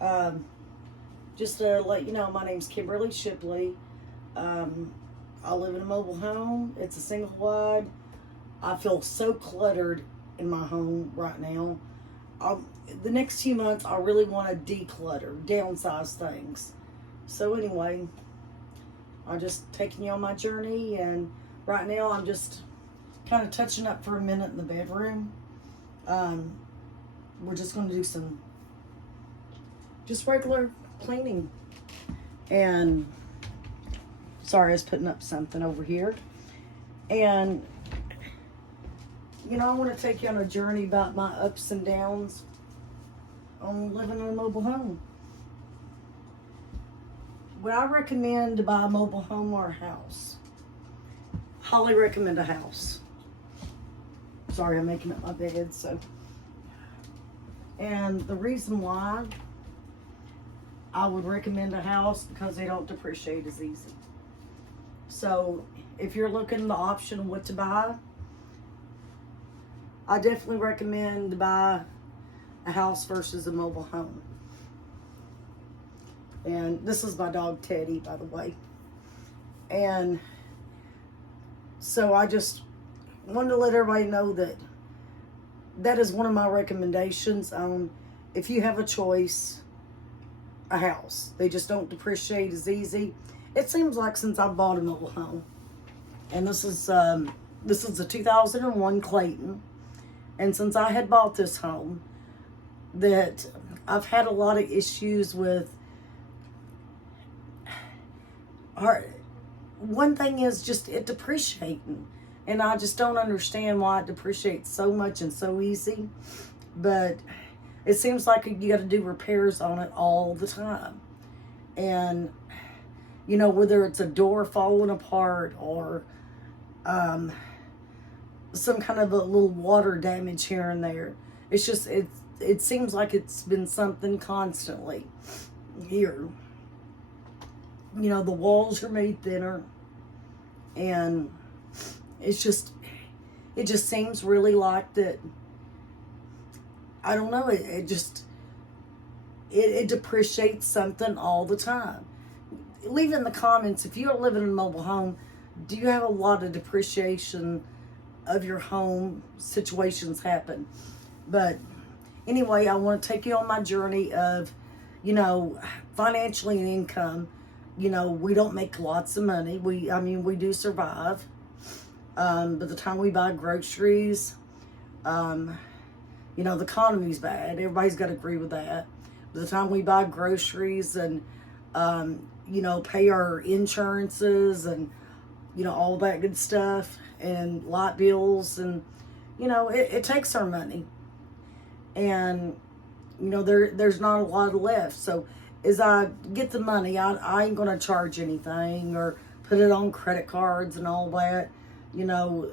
Um, just to let you know, my name's Kimberly Shipley. Um, I live in a mobile home. It's a single wide. I feel so cluttered in my home right now. Um, the next few months, I really want to declutter, downsize things. So anyway, I'm just taking you on my journey, and right now I'm just kind of touching up for a minute in the bedroom. Um, we're just going to do some just regular cleaning. And sorry, I was putting up something over here. And I want to take you on a journey about my ups and downs on living in a mobile home. Would I recommend to buy a mobile home or a house? Highly recommend a house. Sorry, I'm making up my bed, so. And the reason why I would recommend a house, because they don't depreciate as easy. So if you're looking at the option of what to buy, I definitely recommend to buy a house versus a mobile home. And this is my dog Teddy, by the way. And so I just wanted to let everybody know that that is one of my recommendations. If you have a choice, a house. They just don't depreciate as easy. It seems like since I bought a mobile home, and this is a 2001 Clayton, and since I had bought this home, that I've had a lot of issues with. One thing is just it depreciating, and I just don't understand why it depreciates so much and so easy. But it seems like you got to do repairs on it all the time, and whether it's a door falling apart or some kind of a little water damage here and there. It's just it seems like it's been something constantly here. The walls are made thinner, and it just seems really like that. I don't know. It depreciates something all the time. Leave in the comments if you're living in a mobile home. Do you have a lot of depreciation of your home? Situations happen, but anyway, I want to take you on my journey of, financially and income. We don't make lots of money. We do survive. By the time we buy groceries, the economy's bad. Everybody's got to agree with that. By the time we buy groceries and, pay our insurances and, all that good stuff and light bills and, it takes our money. And, there's not a lot left. So as I get the money, I ain't going to charge anything or put it on credit cards and all that. The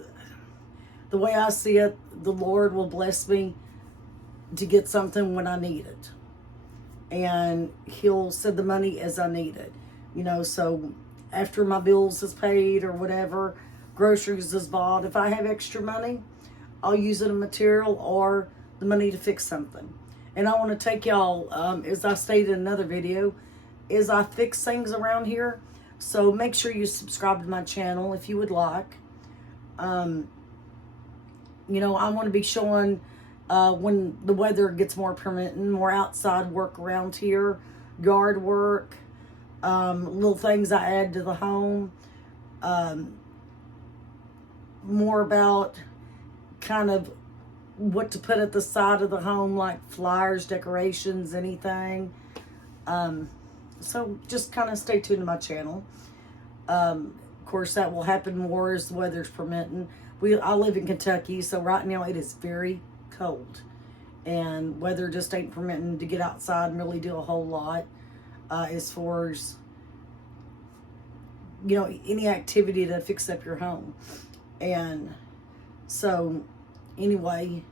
way I see it, the Lord will bless me to get something when I need it. And He'll send the money as I need it. So after my bills is paid or whatever, groceries is bought, if I have extra money, I'll use it in material or the money to fix something. And I want to take y'all, as I stated in another video, is I fix things around here. So make sure you subscribe to my channel if you would like. I want to be showing when the weather gets more permitting, more outside work around here, yard work, little things I add to the home, more about kind of what to put at the side of the home, like flyers, decorations, anything. So just kind of stay tuned to my channel. Of course, that will happen more as the weather's permitting. I live in Kentucky, so right now it is very cold. And weather just ain't permitting to get outside and really do a whole lot as far as, any activity to fix up your home. And so anyway,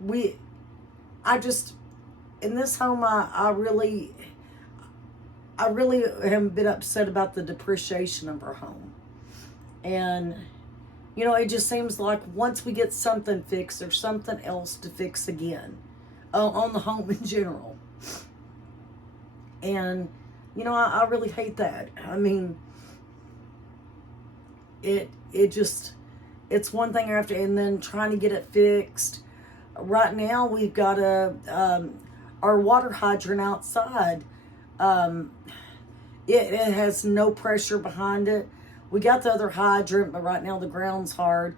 in this home, I really have been upset about the depreciation of our home. And, it just seems like once we get something fixed, there's something else to fix again on the home in general. And, you know, I really hate that. I mean, it just, it's one thing after, and then trying to get it fixed. Right now, we've got our water hydrant outside. It has no pressure behind it. We got the other hydrant, but right now the ground's hard.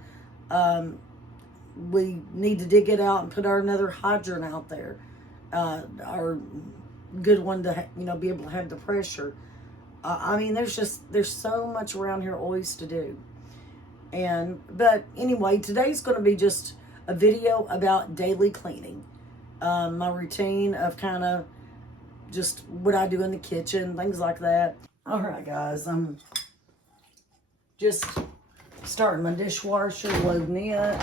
We need to dig it out and put another hydrant out there. Our good one to, be able to have the pressure. I mean, there's so much around here always to do. But anyway, today's going to be just a video about daily cleaning. My routine of kind of just what I do in the kitchen, things like that. All right, guys, I'm just starting my dishwasher, loading it,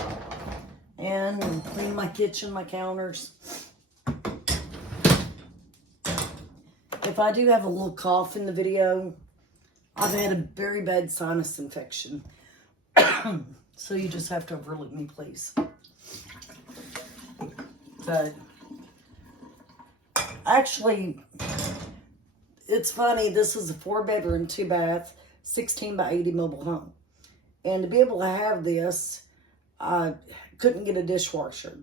and cleaning my kitchen, my counters. If I do have a little cough in the video, I've had a very bad sinus infection. So you just have to overlook me, please. But actually, it's funny. This is a 4-bedroom, 2-bath, 16 by 80 mobile home. And to be able to have this, I couldn't get a dishwasher.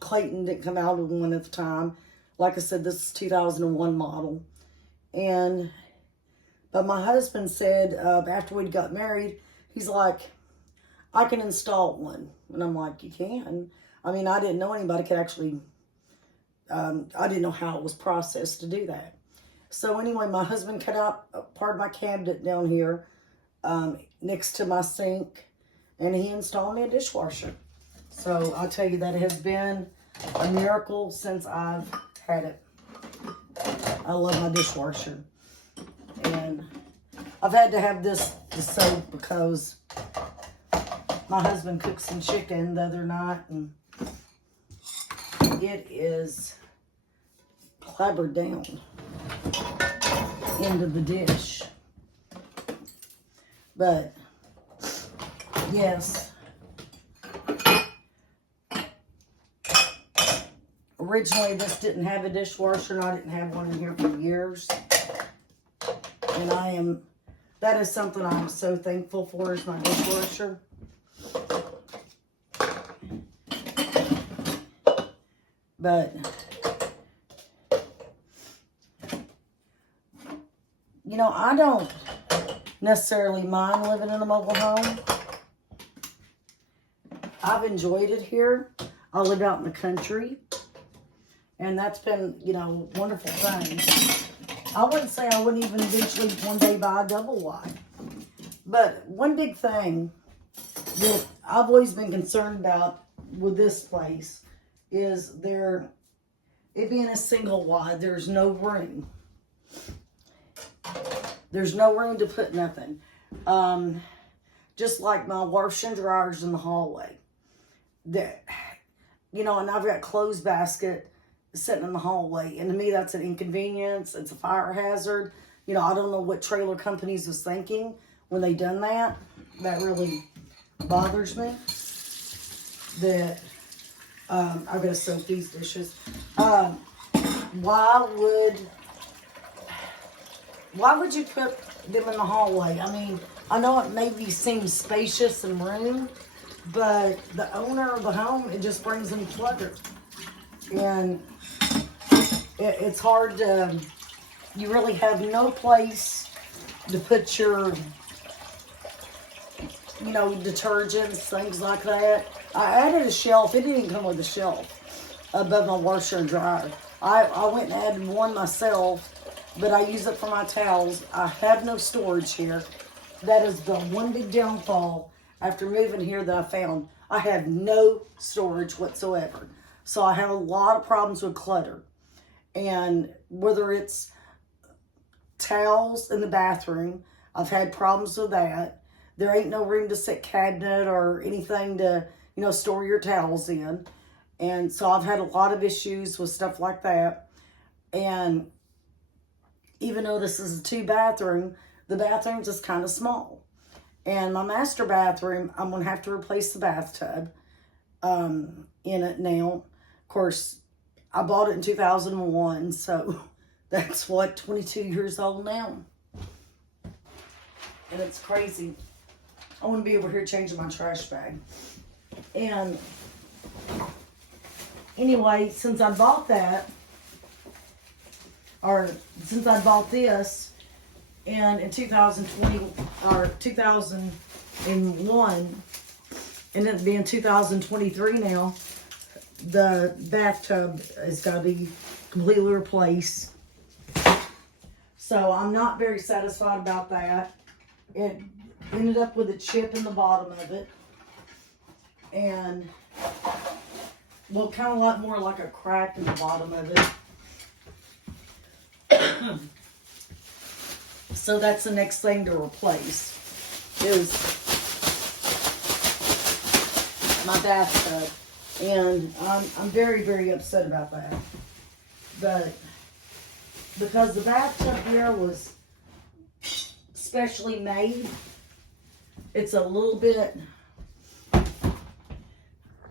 Clayton didn't come out with one at the time. Like I said, this is 2001 model. But my husband said, after we got married, he's like, I can install one. And I'm like, you can? I mean, I didn't know anybody could actually, I didn't know how it was processed to do that. So anyway, my husband cut out part of my cabinet down here next to my sink, and he installed me a dishwasher. So I'll tell you, that has been a miracle since I've had it. I love my dishwasher. And I've had to have this to soak because my husband cooked some chicken the other night, and it is clabbered down into the dish. But yes, originally this didn't have a dishwasher, and I didn't have one in here for years. And that is something I'm so thankful for, is my dishwasher. But, I don't necessarily mind living in a mobile home. I've enjoyed it here. I live out in the country, and that's been, a wonderful thing. I wouldn't say I wouldn't even eventually one day buy a double wide. But one big thing that I've always been concerned about with this place is it being a single wide, there's no room. There's no room to put nothing. Just like my washer and dryers in the hallway. And I've got clothes basket sitting in the hallway. And to me, that's an inconvenience. It's a fire hazard. I don't know what trailer companies was thinking when they done that. That really bothers me. That I've got to soak these dishes. Why would you put them in the hallway? I mean, I know it maybe seems spacious and room, but the owner of the home, it just brings them clutter. And it's hard to, you really have no place to put your, detergents, things like that. I added a shelf. It didn't even come with a shelf above my washer and dryer. I went and added one myself, but I use it for my towels. I have no storage here. That is the one big downfall after moving here that I found. I have no storage whatsoever. So I have a lot of problems with clutter. And whether it's towels in the bathroom, I've had problems with that. There ain't no room to set cabinet or anything to, store your towels in. And so I've had a lot of issues with stuff like that. And even though this is a 2-bathroom, the bathroom's just kind of small. And my master bathroom, I'm going to have to replace the bathtub in it now. Of course, I bought it in 2001, so That's what, 22 years old now. And it's crazy. I want to be over here changing my trash bag. And anyway, since I bought that, or since I bought this, and in 2020 or 2001, and it'll be in 2023 now, the bathtub has got to be completely replaced. So I'm not very satisfied about that. It ended up with a chip in the bottom of it, and well, kind of like more like a crack in the bottom of it. So that's the next thing to replace is my bathtub, and I'm very, very upset about that. But because the bathtub here was specially made, it's a little bit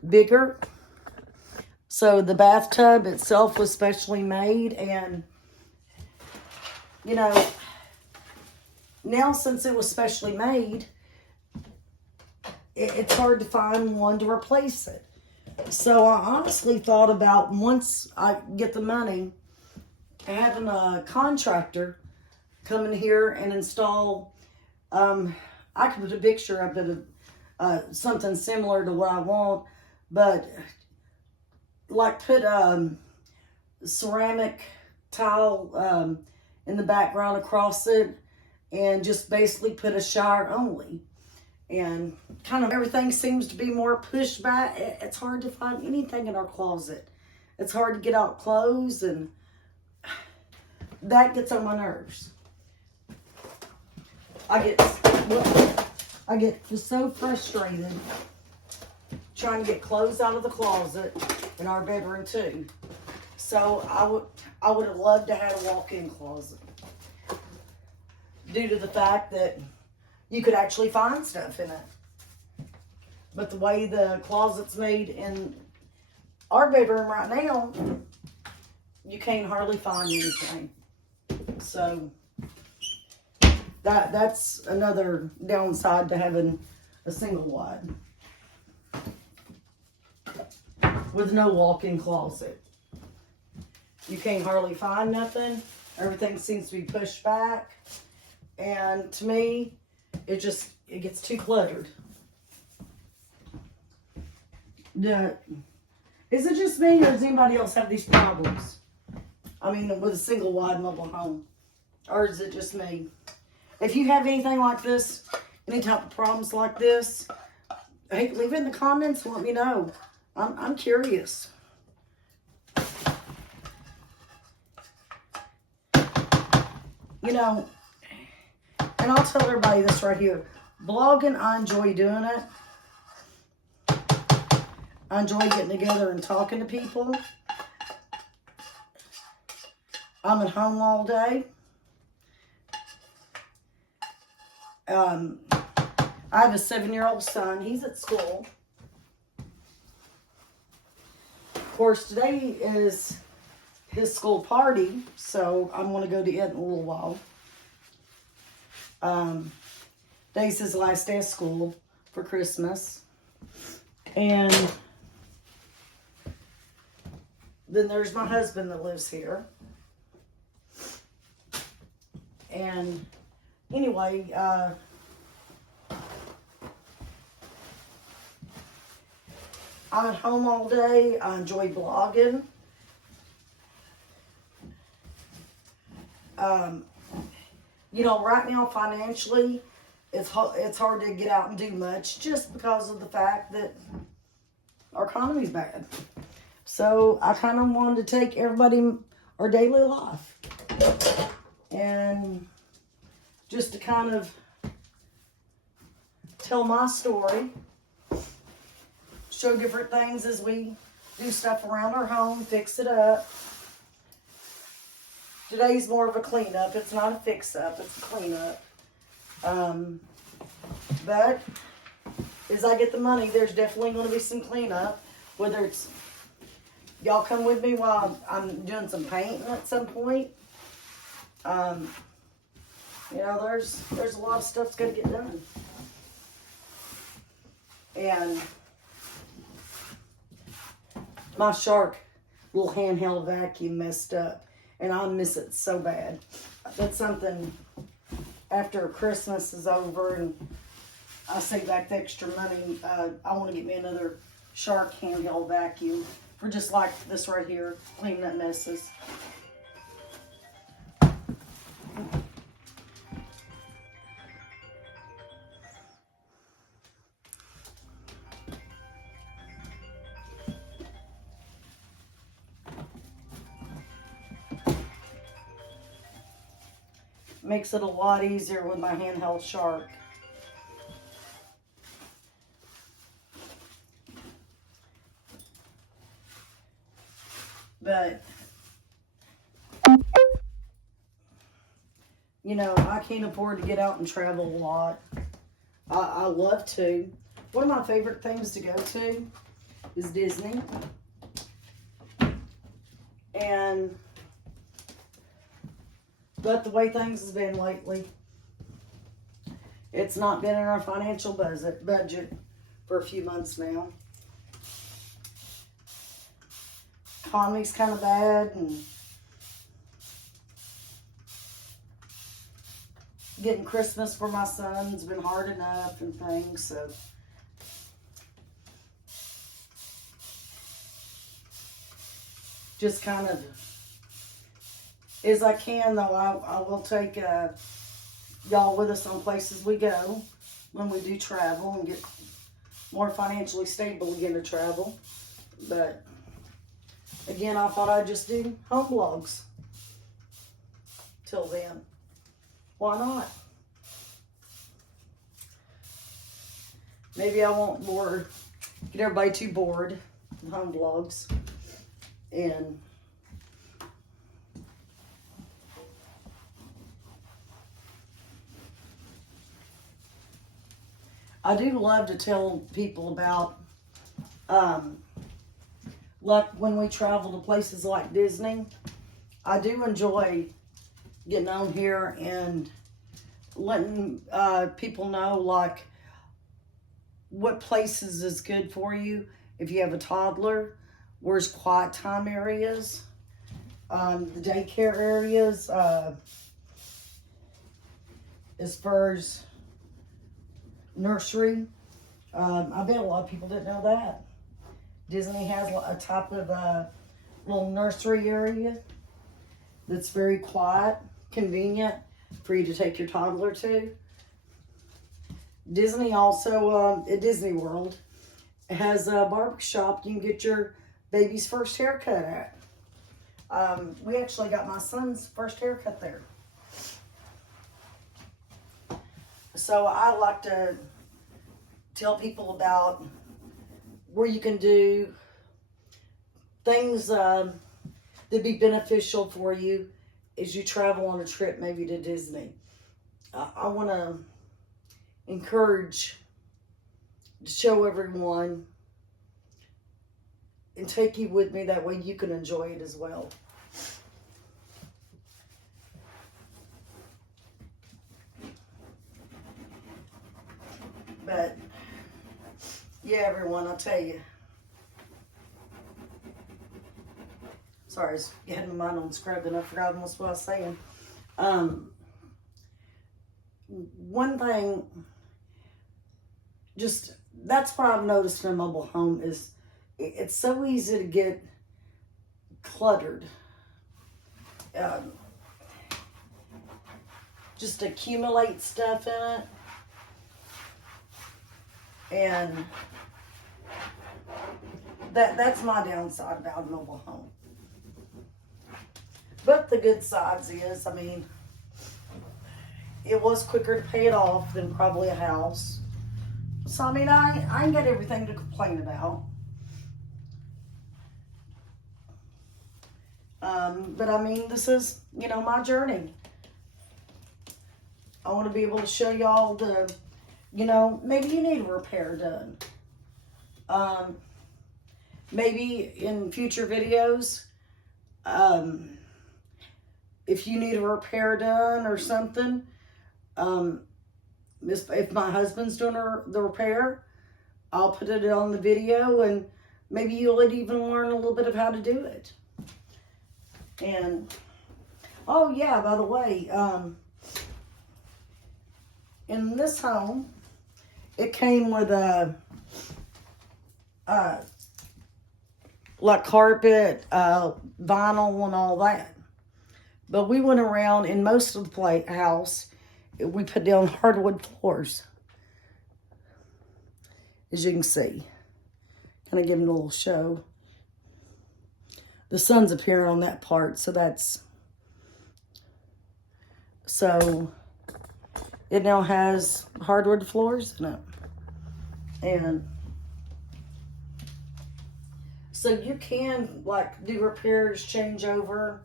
bigger. So the bathtub itself was specially made, and you know, now since it was specially made, it's hard to find one to replace it. So I honestly thought about, once I get the money, having a contractor come in here and install, I could put a picture up of something similar to what I want, but like put ceramic tile in the background across it, and just basically put a shower only. And kind of everything seems to be more pushed back. It's hard to find anything in our closet. It's hard to get out clothes, and that gets on my nerves. I get just so frustrated trying to get clothes out of the closet in our bedroom too. So I would have loved to have a walk-in closet, due to the fact that you could actually find stuff in it. But the way the closet's made in our bedroom right now, you can't hardly find anything. So that's another downside to having a single wide with no walk-in closet. You can't hardly find nothing. Everything seems to be pushed back. And to me, it gets too cluttered. Is it just me, or does anybody else have these problems? I mean, with a single wide mobile home. Or is it just me? If you have anything like this, any type of problems like this, hey, leave it in the comments and let me know. I'm curious. You know, and I'll tell everybody this right here. Blogging, I enjoy doing it. I enjoy getting together and talking to people. I'm at home all day. I have a 7-year-old son. He's at school. Of course, today is his school party, so I'm going to go to it in a little while. Today's his last day of school for Christmas. And then there's my husband that lives here. And anyway, I'm at home all day. I enjoy blogging. You know, right now financially, it's hard to get out and do much, just because of the fact that our economy's bad. So I kind of wanted to take everybody our daily life, and just to kind of tell my story, show different things as we do stuff around our home, fix it up. Today's more of a cleanup. It's not a fix-up. It's a cleanup. But as I get the money, there's definitely going to be some cleanup. Whether it's, y'all come with me while I'm doing some painting at some point. You know, there's a lot of stuff that's got to get done. And my Shark little handheld vacuum messed up, and I miss it so bad. That's something after Christmas is over and I save back the extra money, I want to get me another Shark handheld vacuum for just like this right here, cleaning up messes. Makes it a lot easier with my handheld Shark. But, you know, I can't afford to get out and travel a lot. I love to. One of my favorite things to go to is Disney. But the way things has been lately, it's not been in our financial budget for a few months now. Economy's kind of bad, and getting Christmas for my son's been hard enough and things, so just kind of as I can, though, I will take y'all with us on places we go when we do travel and get more financially stable again to travel. But again, I thought I'd just do home vlogs till then. Why not? Maybe I won't get everybody too bored with home vlogs. And I do love to tell people about, like when we travel to places like Disney. I do enjoy getting on here and letting people know, like, what places is good for you if you have a toddler. Where's quiet time areas, the daycare areas, as far as nursery. I bet a lot of people didn't know that. Disney has a type of little nursery area that's very quiet, convenient for you to take your toddler to. Disney also, at Disney World, has a barber shop you can get your baby's first haircut at. We actually got my son's first haircut there. So I like to tell people about where you can do things that'd be beneficial for you as you travel on a trip, maybe to Disney. I want to encourage, to show everyone and take you with me, that way you can enjoy it as well. But yeah, everyone, I'll tell you. Sorry, I was getting my mind on scrubbing. I forgot almost what I was saying. One thing, just that's what I've noticed in a mobile home is it's so easy to get cluttered. Just accumulate stuff in it. And that's my downside about a mobile home. But the good sides is, I mean, it was quicker to pay it off than probably a house. So, I mean, I ain't got everything to complain about. But, I mean, this is, you know, my journey. I want to be able to show y'all the, you know, maybe you need a repair done. Maybe in future videos, if you need a repair done or something, if my husband's doing the repair, I'll put it on the video, and maybe you'll even learn a little bit of how to do it. And, oh yeah, by the way, in this home, it came with like carpet, vinyl, and all that. But we went around in most of the house, we put down hardwood floors. As you can see. Kind of giving a little show. The sun's appearing on that part, so that's... So, it now has hardwood floors in it. And... so you can, like, do repairs, change over.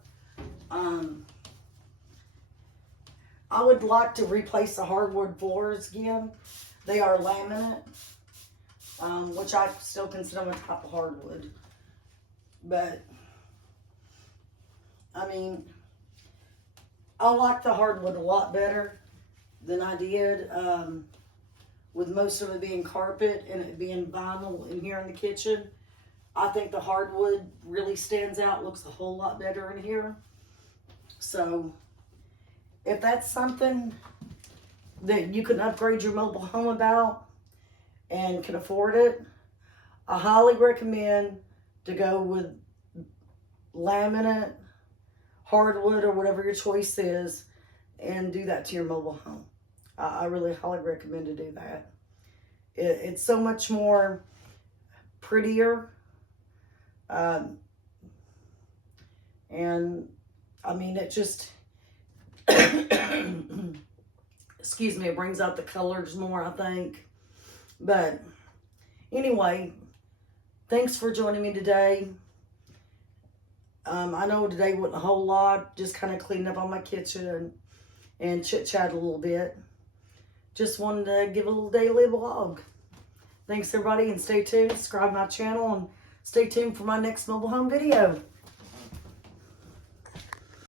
I would like to replace the hardwood floors again. They are laminate, which I still consider them a type of hardwood. But, I mean, I like the hardwood a lot better than I did with most of it being carpet and it being vinyl in here in the kitchen. I think the hardwood really stands out, looks a whole lot better in here. So, if that's something that you can upgrade your mobile home about and can afford it, I highly recommend to go with laminate, hardwood, or whatever your choice is, and do that to your mobile home. I really highly recommend to do that. It's so much more prettier. And I mean, it just, excuse me, it brings out the colors more, I think. But anyway, thanks for joining me today. I know today wasn't a whole lot, just kind of cleaning up on my kitchen and chit-chat a little bit. Just wanted to give a little daily vlog. Thanks everybody, and stay tuned, subscribe to my channel, and stay tuned for my next mobile home video.